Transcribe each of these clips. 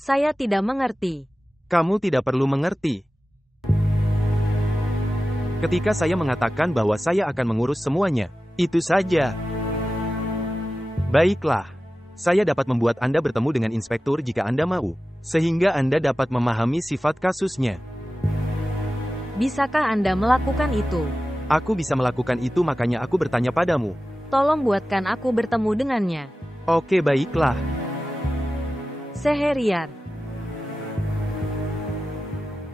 Saya tidak mengerti. Kamu tidak perlu mengerti. Ketika saya mengatakan bahwa saya akan mengurus semuanya, itu saja. Baiklah. Saya dapat membuat Anda bertemu dengan inspektur jika Anda mau, sehingga Anda dapat memahami sifat kasusnya. Bisakah Anda melakukan itu? Aku bisa melakukan itu, makanya aku bertanya padamu. Tolong buatkan aku bertemu dengannya. Oke, baiklah. Seheriar.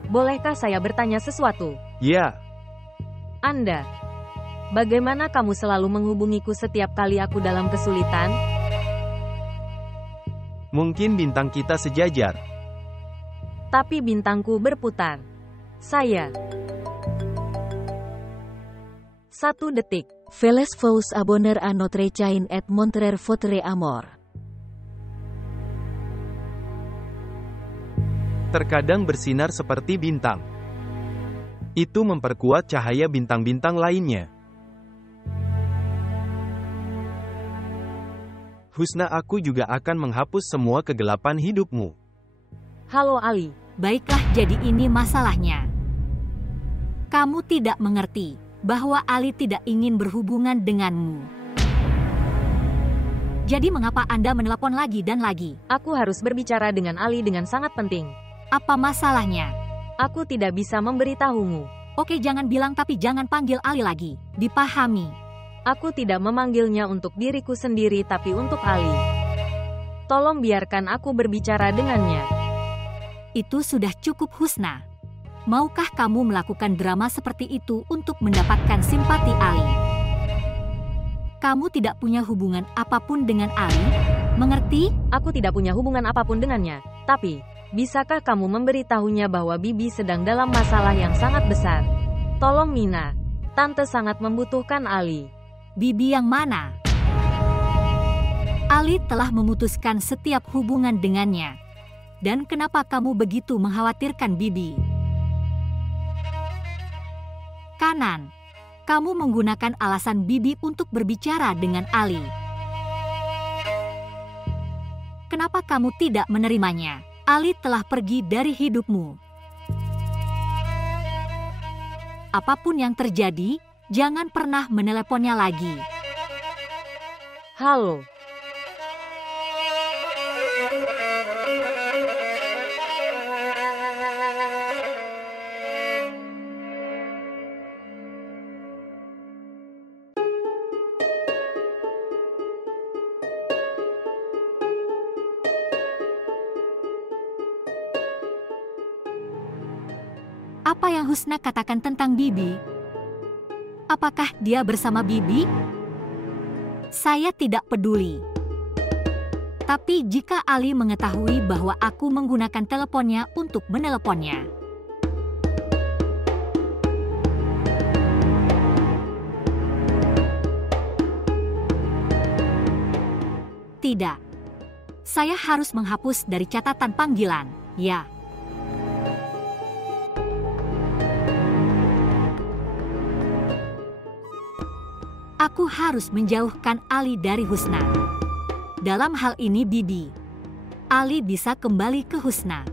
Bolehkah saya bertanya sesuatu? Ya. Anda, bagaimana kamu selalu menghubungiku setiap kali aku dalam kesulitan? Mungkin bintang kita sejajar. Tapi bintangku berputar. Saya. 1 detik. Veles vous abonner à notre chaîne et montrer votre amour. Terkadang bersinar seperti bintang. Itu memperkuat cahaya bintang-bintang lainnya. Husna, aku juga akan menghapus semua kegelapan hidupmu. Halo Ali. Baiklah, jadi ini masalahnya. Kamu tidak mengerti bahwa Ali tidak ingin berhubungan denganmu. Jadi mengapa Anda menelepon lagi dan lagi? Aku harus berbicara dengan Ali dengan sangat penting. Apa masalahnya? Aku tidak bisa memberitahumu. Oke, jangan bilang tapi jangan panggil Ali lagi. Dipahami. Aku tidak memanggilnya untuk diriku sendiri tapi untuk Ali. Tolong biarkan aku berbicara dengannya. Itu sudah cukup, Husna. Maukah kamu melakukan drama seperti itu untuk mendapatkan simpati Ali? Kamu tidak punya hubungan apapun dengan Ali, mengerti? Aku tidak punya hubungan apapun dengannya. Tapi, bisakah kamu memberitahunya bahwa Bibi sedang dalam masalah yang sangat besar? Tolong Mina. Tante sangat membutuhkan Ali. Bibi yang mana? Ali telah memutuskan setiap hubungan dengannya. Dan kenapa kamu begitu mengkhawatirkan Bibi? Kanan. Kamu menggunakan alasan Bibi untuk berbicara dengan Ali. Kenapa kamu tidak menerimanya? Ali telah pergi dari hidupmu. Apapun yang terjadi, jangan pernah meneleponnya lagi. Halo. Apa yang Husna katakan tentang Bibi? Apakah dia bersama Bibi? Saya tidak peduli. Tapi jika Ali mengetahui bahwa aku menggunakan teleponnya untuk meneleponnya. Tidak. Saya harus menghapus dari catatan panggilan, ya. Aku harus menjauhkan Ali dari Husna. Dalam hal ini Bibi. Ali bisa kembali ke Husna.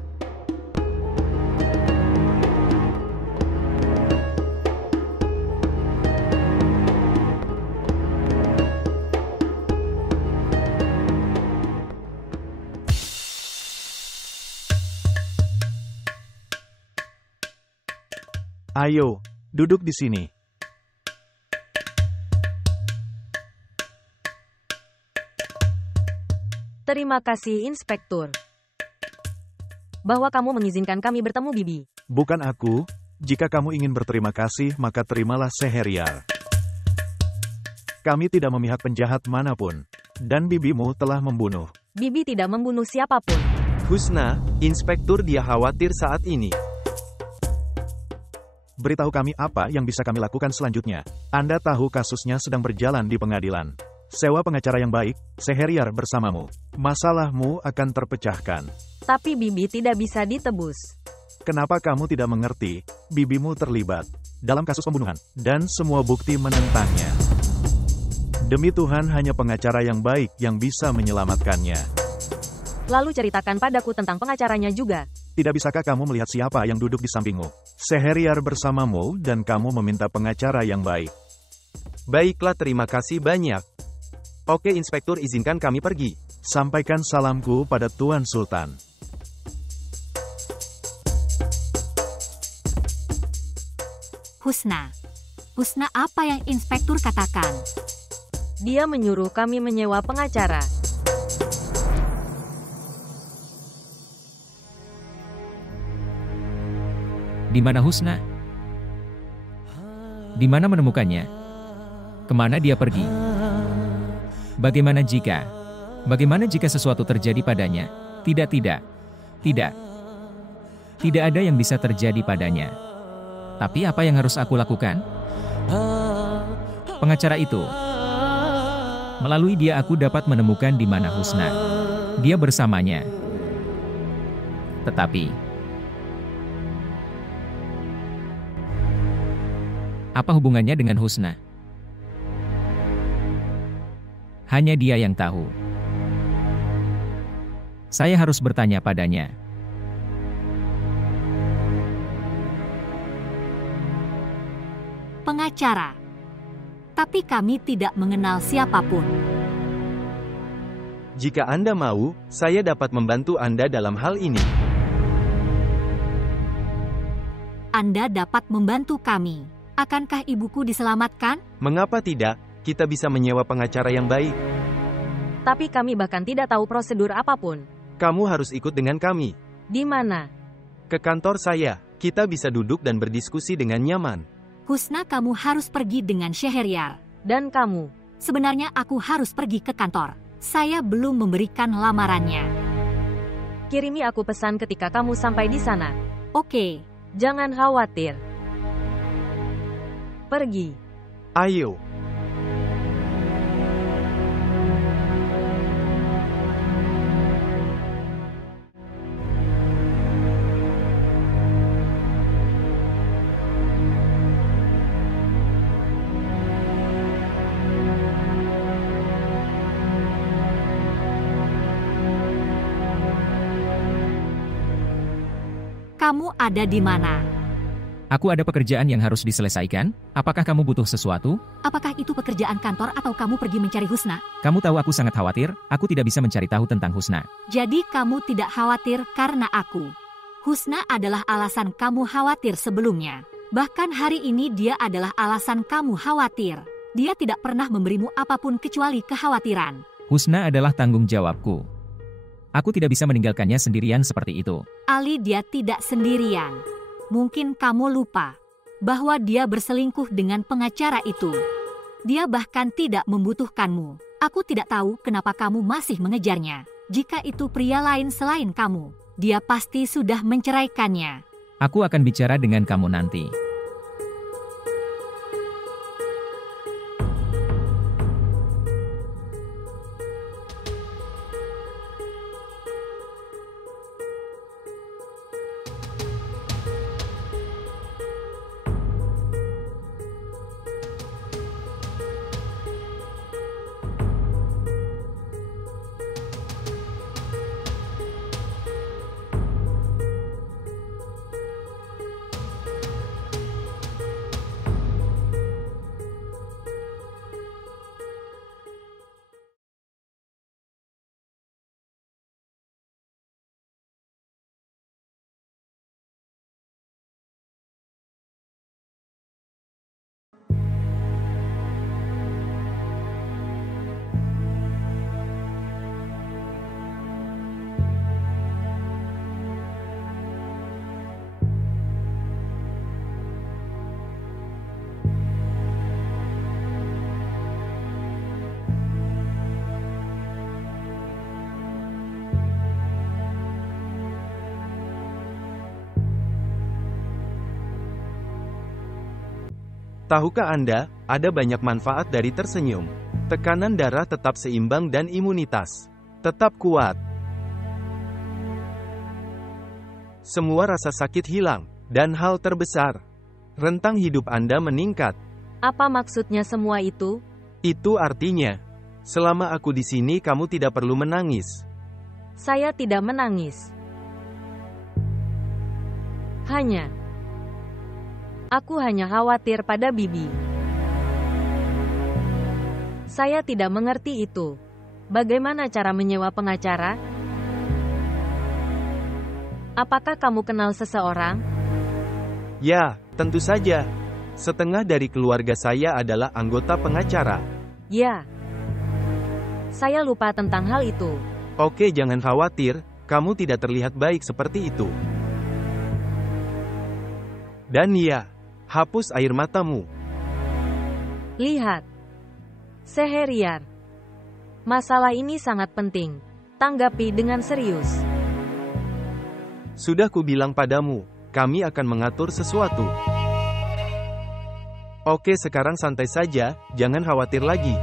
Ayo, duduk di sini. Terima kasih Inspektur. Bahwa kamu mengizinkan kami bertemu Bibi. Bukan aku. Jika kamu ingin berterima kasih, maka terimalah Seheriar. Kami tidak memihak penjahat manapun. Dan bibimu telah membunuh. Bibi tidak membunuh siapapun. Husna, Inspektur, dia khawatir saat ini. Beritahu kami apa yang bisa kami lakukan selanjutnya. Anda tahu kasusnya sedang berjalan di pengadilan. Sewa pengacara yang baik, Seheriar bersamamu. Masalahmu akan terpecahkan. Tapi Bibi tidak bisa ditebus. Kenapa kamu tidak mengerti? Bibimu terlibat dalam kasus pembunuhan, dan semua bukti menentangnya. Demi Tuhan, hanya pengacara yang baik yang bisa menyelamatkannya. Lalu ceritakan padaku tentang pengacaranya juga. Tidak bisakah kamu melihat siapa yang duduk di sampingmu? Seheriar bersamamu dan kamu meminta pengacara yang baik. Baiklah, terima kasih banyak. Oke Inspektur, izinkan kami pergi. Sampaikan salamku pada Tuan Sultan. Husna. Husna, apa yang inspektur katakan? Dia menyuruh kami menyewa pengacara. Di mana Husna? Di mana menemukannya? Kemana dia pergi? Bagaimana jika sesuatu terjadi padanya? Tidak. Tidak ada yang bisa terjadi padanya. Tapi apa yang harus aku lakukan? Pengacara itu. Melalui dia aku dapat menemukan di mana Husna. Dia bersamanya. Tetapi apa hubungannya dengan Husna? Hanya dia yang tahu. Saya harus bertanya padanya. Pengacara. Tapi kami tidak mengenal siapapun. Jika Anda mau, saya dapat membantu Anda dalam hal ini. Anda dapat membantu kami. Akankah ibuku diselamatkan? Mengapa tidak? Kita bisa menyewa pengacara yang baik. Tapi kami bahkan tidak tahu prosedur apapun. Kamu harus ikut dengan kami. Di mana? Ke kantor saya. Kita bisa duduk dan berdiskusi dengan nyaman. Husna, kamu harus pergi dengan Shahryar. Dan kamu? Sebenarnya aku harus pergi ke kantor. Saya belum memberikan lamarannya. Kirimi aku pesan ketika kamu sampai di sana. Oke. Jangan khawatir. Pergi. Ayo. Kamu ada di mana? Aku ada pekerjaan yang harus diselesaikan. Apakah kamu butuh sesuatu? Apakah itu pekerjaan kantor atau kamu pergi mencari Husna? Kamu tahu aku sangat khawatir. Aku tidak bisa mencari tahu tentang Husna. Jadi kamu tidak khawatir karena aku. Husna adalah alasan kamu khawatir sebelumnya. Bahkan hari ini dia adalah alasan kamu khawatir. Dia tidak pernah memberimu apapun kecuali kekhawatiran. Husna adalah tanggung jawabku. Aku tidak bisa meninggalkannya sendirian seperti itu. Ali, dia tidak sendirian. Mungkin kamu lupa bahwa dia berselingkuh dengan pengacara itu. Dia bahkan tidak membutuhkanmu. Aku tidak tahu kenapa kamu masih mengejarnya. Jika itu pria lain selain kamu, dia pasti sudah menceraikannya. Aku akan bicara dengan kamu nanti. Tahukah Anda, ada banyak manfaat dari tersenyum. Tekanan darah tetap seimbang dan imunitas tetap kuat. Semua rasa sakit hilang, dan hal terbesar, rentang hidup Anda meningkat. Apa maksudnya semua itu? Itu artinya, selama aku di sini kamu tidak perlu menangis. Saya tidak menangis. Aku hanya khawatir pada Bibi. Saya tidak mengerti itu. Bagaimana cara menyewa pengacara? Apakah kamu kenal seseorang? Ya, tentu saja. Setengah dari keluarga saya adalah anggota pengacara. Ya. Saya lupa tentang hal itu. Oke, jangan khawatir, kamu tidak terlihat baik seperti itu. Dan ya, hapus air matamu. Lihat. Seherian. Masalah ini sangat penting. Tanggapi dengan serius. Sudah kubilang padamu, kami akan mengatur sesuatu. Oke, sekarang santai saja, jangan khawatir lagi.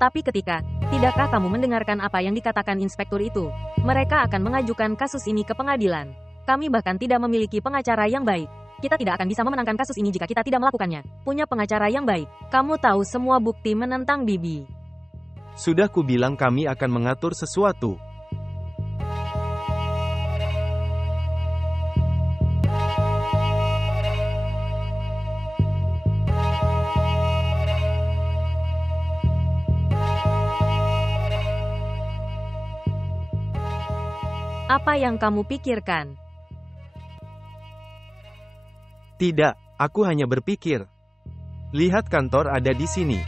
Tapi tidakkah kamu mendengarkan apa yang dikatakan inspektur itu? Mereka akan mengajukan kasus ini ke pengadilan. Kami bahkan tidak memiliki pengacara yang baik. Kita tidak akan bisa memenangkan kasus ini jika kita tidak melakukannya. Punya pengacara yang baik. Kamu tahu semua bukti menentang Bibi. Sudah kubilang kami akan mengatur sesuatu. Apa yang kamu pikirkan? Tidak, aku hanya berpikir. Lihat, kantor ada di sini.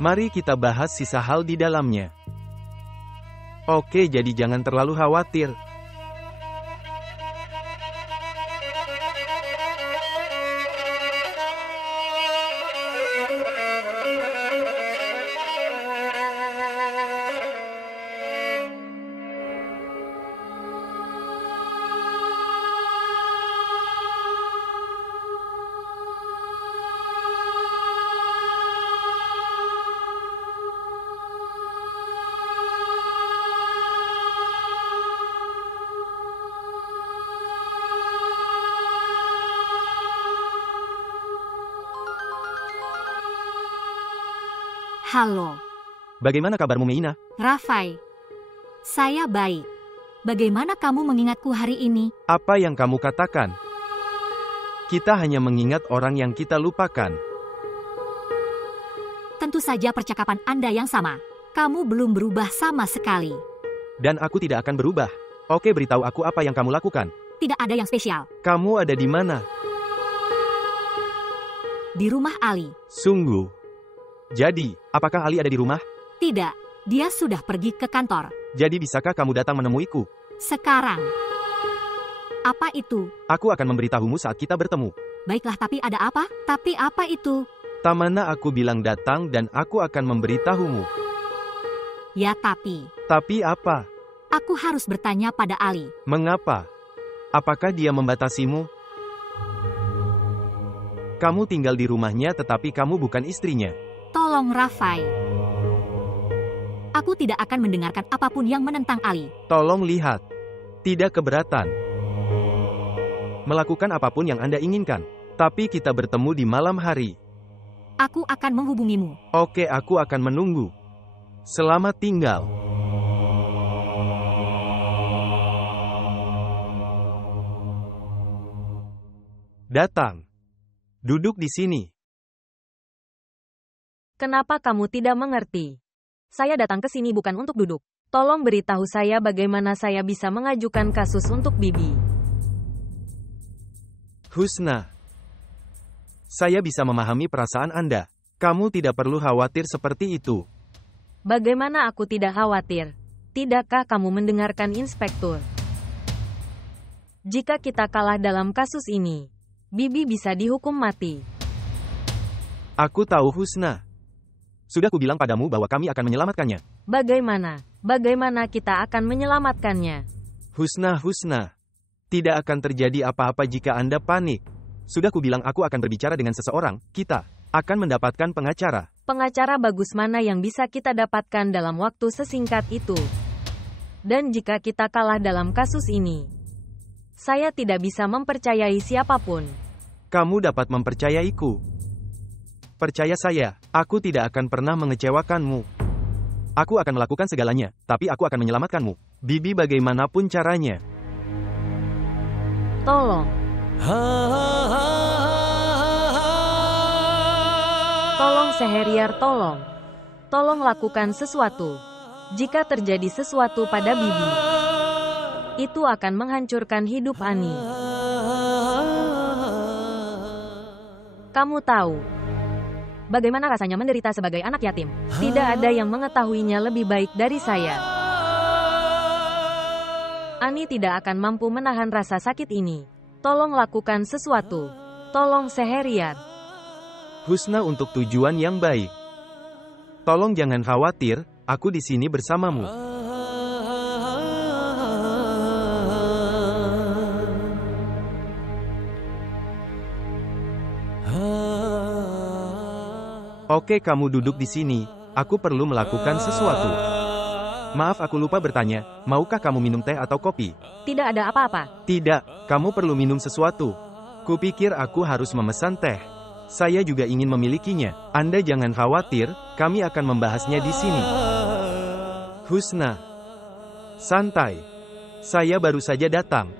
Mari kita bahas sisa hal di dalamnya. Oke, jadi jangan terlalu khawatir. Halo. Bagaimana kabarmu, Meina? Rafai. Saya baik. Bagaimana kamu mengingatku hari ini? Apa yang kamu katakan? Kita hanya mengingat orang yang kita lupakan. Tentu saja percakapan Anda yang sama. Kamu belum berubah sama sekali. Dan aku tidak akan berubah. Oke, beritahu aku apa yang kamu lakukan. Tidak ada yang spesial. Kamu ada di mana? Di rumah Ali. Sungguh. Jadi, apakah Ali ada di rumah? Tidak, dia sudah pergi ke kantor. Jadi bisakah kamu datang menemuiku? Sekarang. Apa itu? Aku akan memberitahumu saat kita bertemu. Baiklah, tapi ada apa? Tapi apa itu? Tamana, aku bilang datang dan aku akan memberitahumu. Ya, tapi. Tapi apa? Aku harus bertanya pada Ali. Mengapa? Apakah dia membatasimu? Kamu tinggal di rumahnya tetapi kamu bukan istrinya. Tolong, Rafai. Aku tidak akan mendengarkan apapun yang menentang Ali. Tolong lihat. Tidak keberatan. Melakukan apapun yang Anda inginkan. Tapi kita bertemu di malam hari. Aku akan menghubungimu. Oke, aku akan menunggu. Selamat tinggal. Datang. Duduk di sini. Kenapa kamu tidak mengerti? Saya datang ke sini bukan untuk duduk. Tolong beritahu saya bagaimana saya bisa mengajukan kasus untuk Bibi. Husna. Saya bisa memahami perasaan Anda. Kamu tidak perlu khawatir seperti itu. Bagaimana aku tidak khawatir? Tidakkah kamu mendengarkan inspektur? Jika kita kalah dalam kasus ini, Bibi bisa dihukum mati. Aku tahu, Husna. Sudah kubilang padamu bahwa kami akan menyelamatkannya. Bagaimana kita akan menyelamatkannya? Husna. Tidak akan terjadi apa-apa jika Anda panik. Sudah kubilang aku akan berbicara dengan seseorang, kita akan mendapatkan pengacara. Pengacara bagus mana yang bisa kita dapatkan dalam waktu sesingkat itu? Dan jika kita kalah dalam kasus ini, Saya tidak bisa mempercayai siapapun. Kamu dapat mempercayaiku. Percaya saya, aku tidak akan pernah mengecewakanmu. Aku akan melakukan segalanya, tapi aku akan menyelamatkanmu. Bibi bagaimanapun caranya. Tolong. Tolong Seheriar, tolong. Tolong lakukan sesuatu. Jika terjadi sesuatu pada Bibi, itu akan menghancurkan hidup Ani. Kamu tahu bagaimana rasanya menderita sebagai anak yatim? Tidak ada yang mengetahuinya lebih baik dari saya. Ani tidak akan mampu menahan rasa sakit ini. Tolong lakukan sesuatu. Tolong Seheriar. Husna, untuk tujuan yang baik. Tolong jangan khawatir, aku di sini bersamamu. Oke, kamu duduk di sini. Aku perlu melakukan sesuatu. Maaf, aku lupa bertanya. Maukah kamu minum teh atau kopi? Tidak ada apa-apa. Tidak, kamu perlu minum sesuatu. Kupikir aku harus memesan teh. Saya juga ingin memilikinya. Anda jangan khawatir, kami akan membahasnya di sini. Husna. Santai. Saya baru saja datang.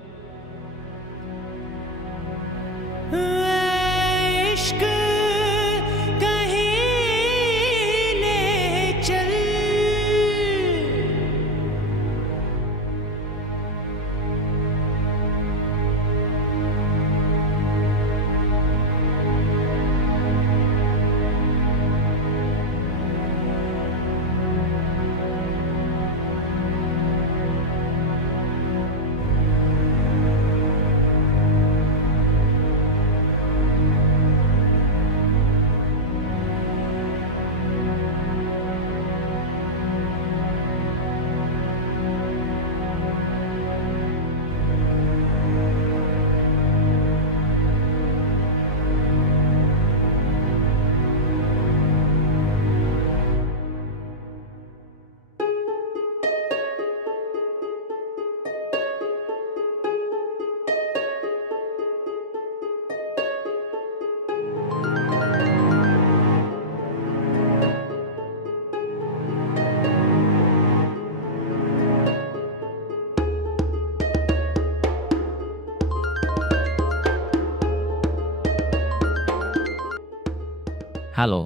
Halo,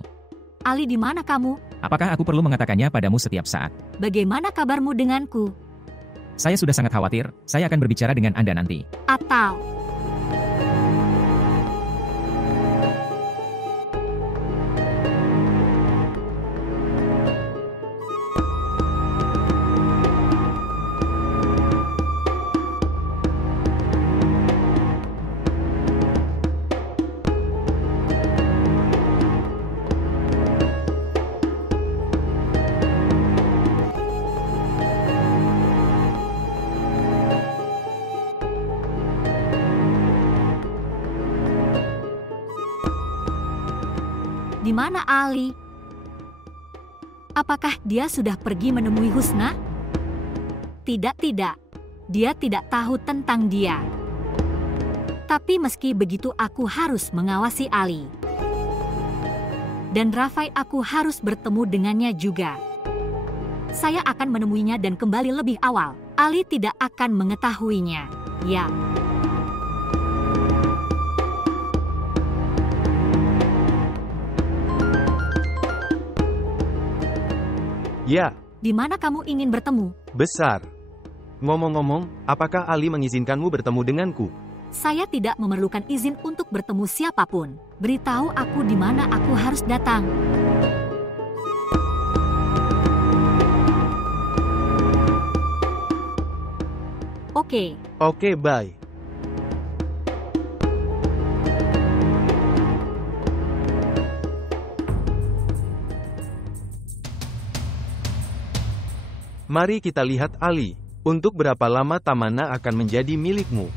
Ali, di mana kamu? apakah aku perlu mengatakannya padamu setiap saat? Bagaimana kabarmu denganku? Saya sudah sangat khawatir, saya akan berbicara dengan Anda nanti. Atau di mana Ali? Apakah dia sudah pergi menemui Husna? Tidak. Dia tidak tahu tentang dia. Tapi meski begitu aku harus mengawasi Ali. Dan Rafai, aku harus bertemu dengannya juga. Saya akan menemuinya dan kembali lebih awal. Ali tidak akan mengetahuinya. Ya. Ya, Di mana kamu ingin bertemu? besar. Ngomong-ngomong, apakah Ali mengizinkanmu bertemu denganku? Saya tidak memerlukan izin untuk bertemu siapapun. Beritahu aku di mana aku harus datang. Oke. Oke, bye. Mari kita lihat Ali. Untuk berapa lama Tamana akan menjadi milikmu?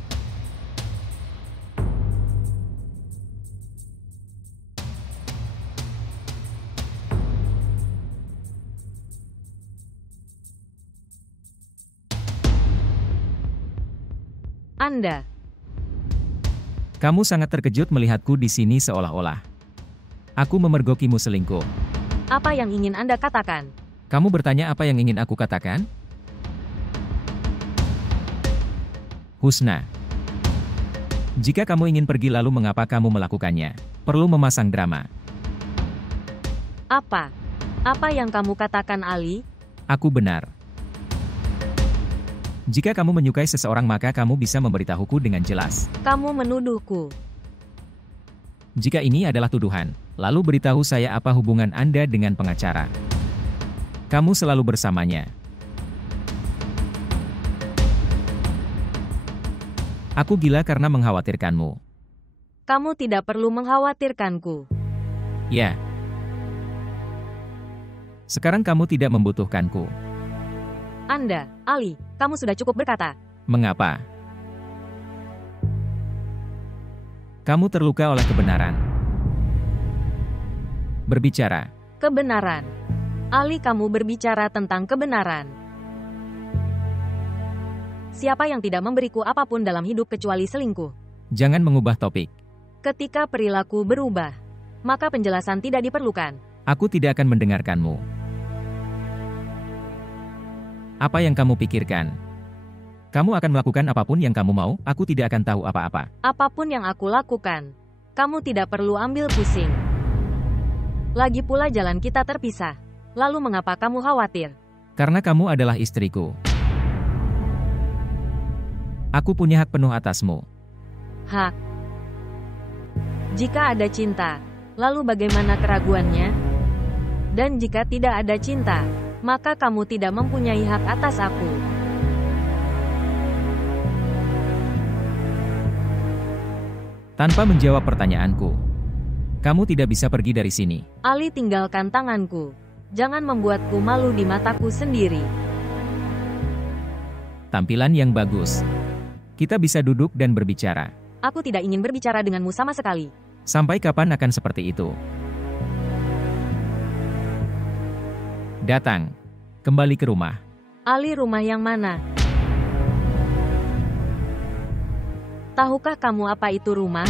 Anda. Kamu sangat terkejut melihatku di sini seolah-olah aku memergokimu selingkuh. Apa yang ingin Anda katakan? Kamu bertanya apa yang ingin aku katakan? Husna. Jika kamu ingin pergi lalu mengapa kamu melakukannya? Perlu memasang drama. Apa? Apa yang kamu katakan, Ali? Aku benar. Jika kamu menyukai seseorang maka kamu bisa memberitahuku dengan jelas. Kamu menuduhku. Jika ini adalah tuduhan, lalu beritahu saya apa hubungan Anda dengan pengacara. Kamu selalu bersamanya. Aku gila karena mengkhawatirkanmu. Kamu tidak perlu mengkhawatirkanku. Ya. Sekarang kamu tidak membutuhkanku. Anda, Ali, kamu sudah cukup berkata. Mengapa? Kamu terluka oleh kebenaran. Berbicara. Kebenaran. Ali, kamu berbicara tentang kebenaran. Siapa yang tidak memberiku apapun dalam hidup kecuali selingkuh? Jangan mengubah topik. Ketika perilaku berubah, maka penjelasan tidak diperlukan. Aku tidak akan mendengarkanmu. Apa yang kamu pikirkan? Kamu akan melakukan apapun yang kamu mau, aku tidak akan tahu apa-apa. Apapun yang aku lakukan, kamu tidak perlu ambil pusing. Lagi pula jalan kita terpisah. Lalu mengapa kamu khawatir? Karena kamu adalah istriku. Aku punya hak penuh atasmu. Hak. Jika ada cinta, lalu bagaimana keraguannya? Dan jika tidak ada cinta, maka kamu tidak mempunyai hak atas aku. Tanpa menjawab pertanyaanku, kamu tidak bisa pergi dari sini. Ali, tinggalkan tanganku. Jangan membuatku malu di mataku sendiri. Tampilan yang bagus. Kita bisa duduk dan berbicara. Aku tidak ingin berbicara denganmu sama sekali. Sampai kapan akan seperti itu? Datang. Kembali ke rumah. Ali, rumah yang mana? Tahukah kamu apa itu rumah?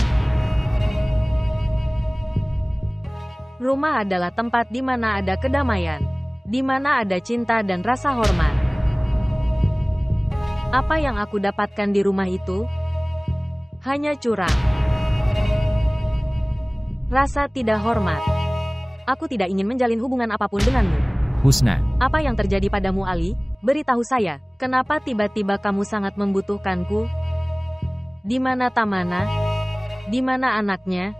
Rumah adalah tempat di mana ada kedamaian, di mana ada cinta dan rasa hormat. Apa yang aku dapatkan di rumah itu? Hanya curang. Rasa tidak hormat. Aku tidak ingin menjalin hubungan apapun denganmu. Husna. Apa yang terjadi padamu, Ali? Beritahu saya, kenapa tiba-tiba kamu sangat membutuhkanku? Di mana Tamana? Di mana anaknya?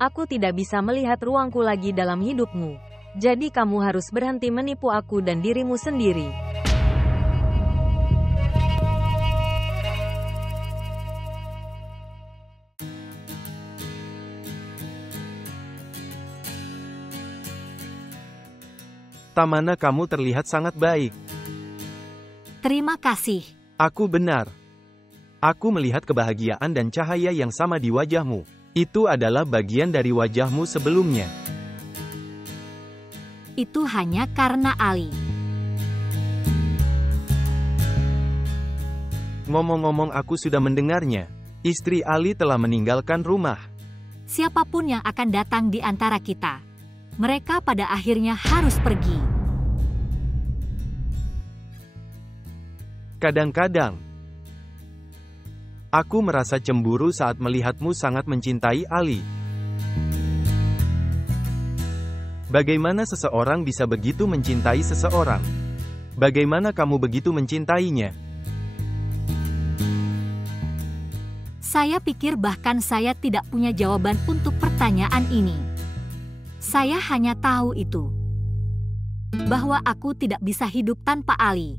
Aku tidak bisa melihat ruangku lagi dalam hidupmu. Jadi kamu harus berhenti menipu aku dan dirimu sendiri. Tamana, kamu terlihat sangat baik. Terima kasih. Aku benar. Aku melihat kebahagiaan dan cahaya yang sama di wajahmu. Itu adalah bagian dari wajahmu sebelumnya. Itu hanya karena Ali. Ngomong-ngomong, aku sudah mendengarnya. Istri Ali telah meninggalkan rumah. Siapapun yang akan datang di antara kita, mereka pada akhirnya harus pergi. Kadang-kadang, aku merasa cemburu saat melihatmu sangat mencintai Ali. Bagaimana seseorang bisa begitu mencintai seseorang? Bagaimana kamu begitu mencintainya? Saya pikir bahkan saya tidak punya jawaban untuk pertanyaan ini. Saya hanya tahu itu, bahwa aku tidak bisa hidup tanpa Ali.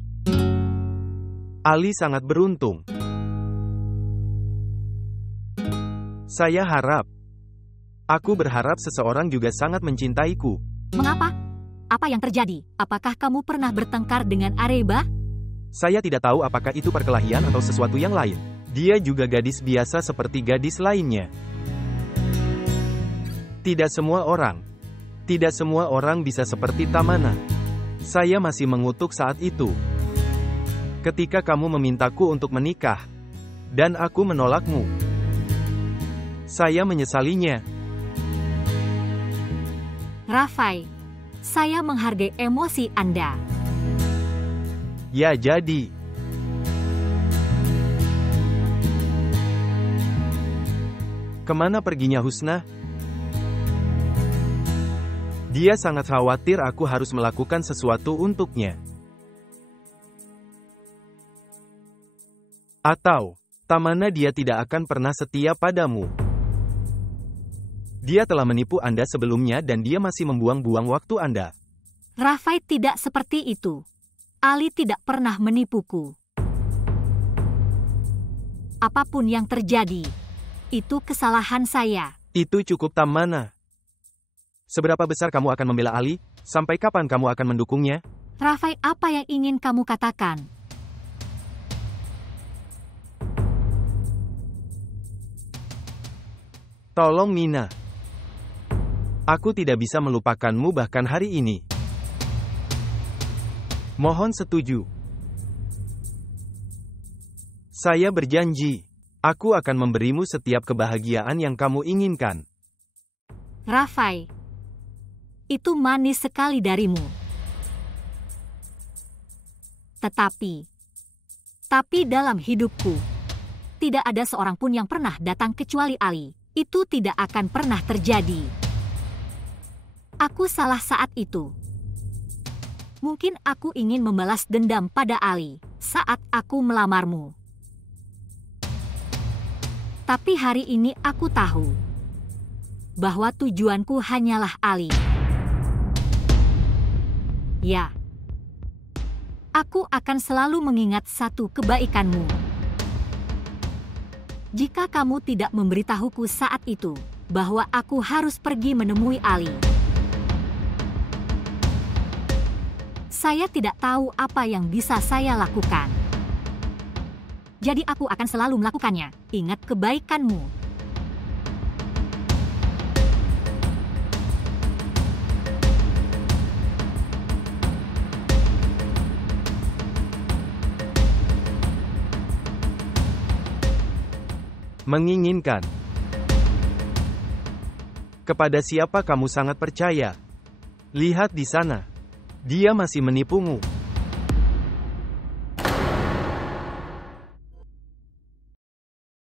Ali sangat beruntung. Saya harap. Aku berharap seseorang juga sangat mencintaiku. Mengapa? Apa yang terjadi? Apakah kamu pernah bertengkar dengan Areba? Saya tidak tahu apakah itu perkelahian atau sesuatu yang lain. Dia juga gadis biasa seperti gadis lainnya. Tidak semua orang bisa seperti Tamana. Saya masih mengutuk saat itu. Ketika kamu memintaku untuk menikah, dan aku menolakmu, saya menyesalinya. Rafai, saya menghargai emosi Anda. Ya jadi. Kemana perginya Husna? Dia sangat khawatir aku harus melakukan sesuatu untuknya. Atau, tamana dia tidak akan pernah setia padamu. Dia telah menipu Anda sebelumnya dan dia masih membuang-buang waktu Anda. Rafai tidak seperti itu. Ali tidak pernah menipuku. Apapun yang terjadi, itu kesalahan saya. Itu cukup tamana. Seberapa besar kamu akan membela Ali? Sampai kapan kamu akan mendukungnya? Rafai, apa yang ingin kamu katakan? Tolong Mina. Aku tidak bisa melupakanmu bahkan hari ini. Mohon setuju. Saya berjanji, aku akan memberimu setiap kebahagiaan yang kamu inginkan. Rafai, itu manis sekali darimu. Tapi dalam hidupku, tidak ada seorang pun yang pernah datang kecuali Ali. Itu tidak akan pernah terjadi. Aku salah saat itu. Mungkin aku ingin membalas dendam pada Ali saat aku melamarmu. Tapi hari ini aku tahu bahwa tujuanku hanyalah Ali. Ya, aku akan selalu mengingat satu kebaikanmu. Jika kamu tidak memberitahuku saat itu bahwa aku harus pergi menemui Ali, saya tidak tahu apa yang bisa saya lakukan. Jadi aku akan selalu melakukannya. Ingat kebaikanmu. Menginginkan. Kepada siapa kamu sangat percaya? Lihat di sana. Dia masih menipumu.